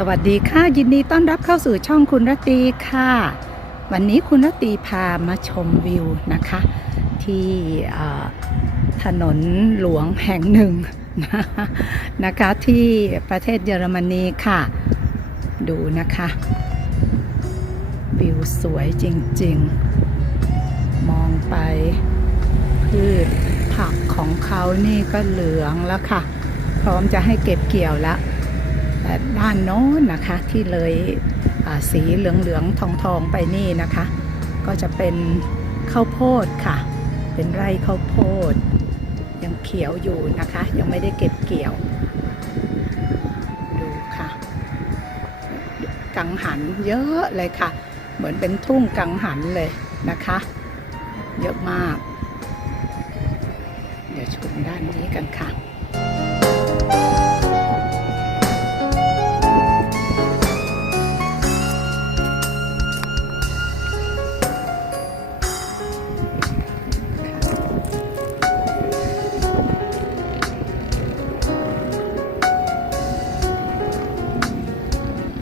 สวัสดีค่ะ ยินดีต้อนรับเข้าสู่ช่องคุณรตีค่ะ วันนี้คุณรตีพามาชมวิวนะคะ ที่ถนนหลวงแห่งหนึ่งนะคะที่ประเทศเยอรมนีค่ะ ดูนะคะ วิวสวยจริงๆ มองไปพืชผักของเขานี่ก็เหลืองแล้วค่ะ พร้อมจะให้เก็บเกี่ยวแล้ว ด้านโน้นนะคะที่เลยสีเหลืองๆทองๆไปนี่นะคะ ก็จะเป็นข้าวโพดค่ะ เป็นไร่ข้าวโพด ยังเขียวอยู่นะคะ ยังไม่ได้เก็บเกี่ยว ดูค่ะ กังหันเยอะเลยค่ะ เหมือนเป็นทุ่งกังหันเลยนะคะ เยอะมาก เดี๋ยวชมด้านนี้กันค่ะ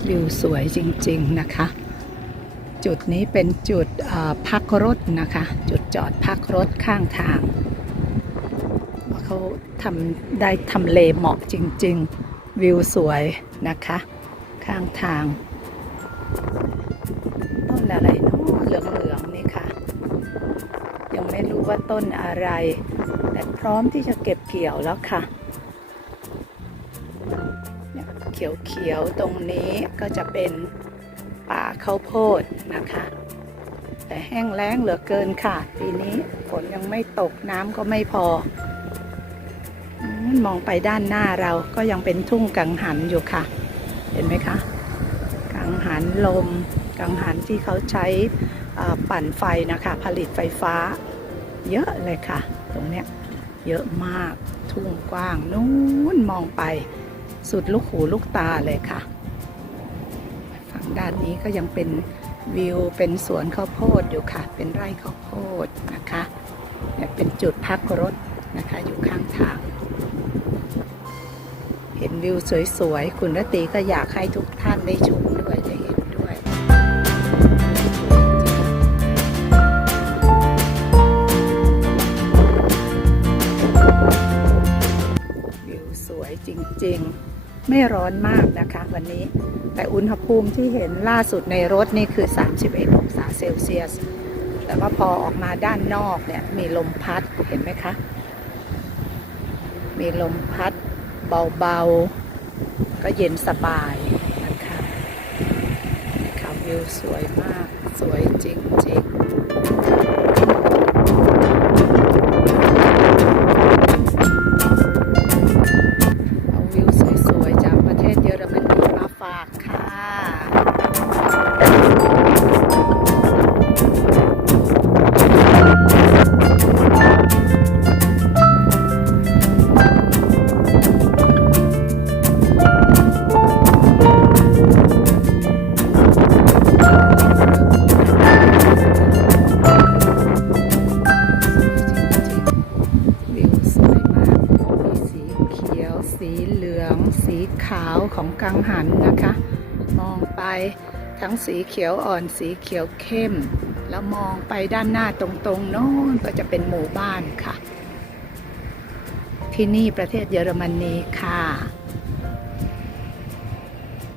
วิวสวยจริงๆนะคะ จุดนี้เป็นจุดพักรถนะคะ จุดจอดพักรถข้างทางเขาทำได้ทำเลเหมาะจริง ๆ วิวสวยนะคะ ข้างทางต้นอะไรเนาะเหลืองๆนี่ค่ะ ยังไม่รู้ว่าต้นอะไร แต่พร้อมที่จะเก็บเกี่ยวแล้วค่ะ ขียวๆ ตรงนี้ก็จะเป็นป่าข้าวโพดนะคะ แต่แห้งแล้งเหลือเกินค่ะ ปีนี้ฝนยังไม่ตกน้ำก็ไม่พอมมองไปด้านหน้าเราก็ยังเป็นทุ่งกังหันอยู่ค่ะ เห็นไหมคะ กังหันลม กังหันที่เขาใช้ปั่นไฟนะคะ ผลิตไฟฟ้า เยอะเลยค่ะ ตรงเนี้ยเยอะมากทุ่งกว้างนู้นมองไป สุดลูกหูลูกตาเลยค่ะ ฝั่งด้านนี้ก็ยังเป็นวิวเป็นสวนข้าวโพดอยู่ค่ะ เป็นไร่ข้าวโพดนะคะเนี่ยเป็นจุดพักรถนะคะอยู่ข้างทาง เห็นวิวสวยๆ คุณรตีก็อยากให้ทุกท่านได้ชมด้วยได้เห็นด้วยวิวสวยจริงๆ ไม่ร้อนมากนะคะ วันนี้ แต่อุณหภูมิที่เห็นล่าสุดในรถนี่คือ 31 องศาเซลเซียส แต่ว่าพอออกมาด้านนอกเนี่ยมีลมพัดเห็นไหมคะ มีลมพัดเบาๆ ก็เย็นสบายนะคะค่ะวิวสวยมาก สวยจริงๆ ของกังหันนะคะ มองไปทั้งสีเขียวอ่อนสีเขียวเข้ม แล้วมองไปด้านหน้าตรงๆโน้นก็จะเป็นหมู่บ้านค่ะ ที่นี่ประเทศเยอรมนีค่ะ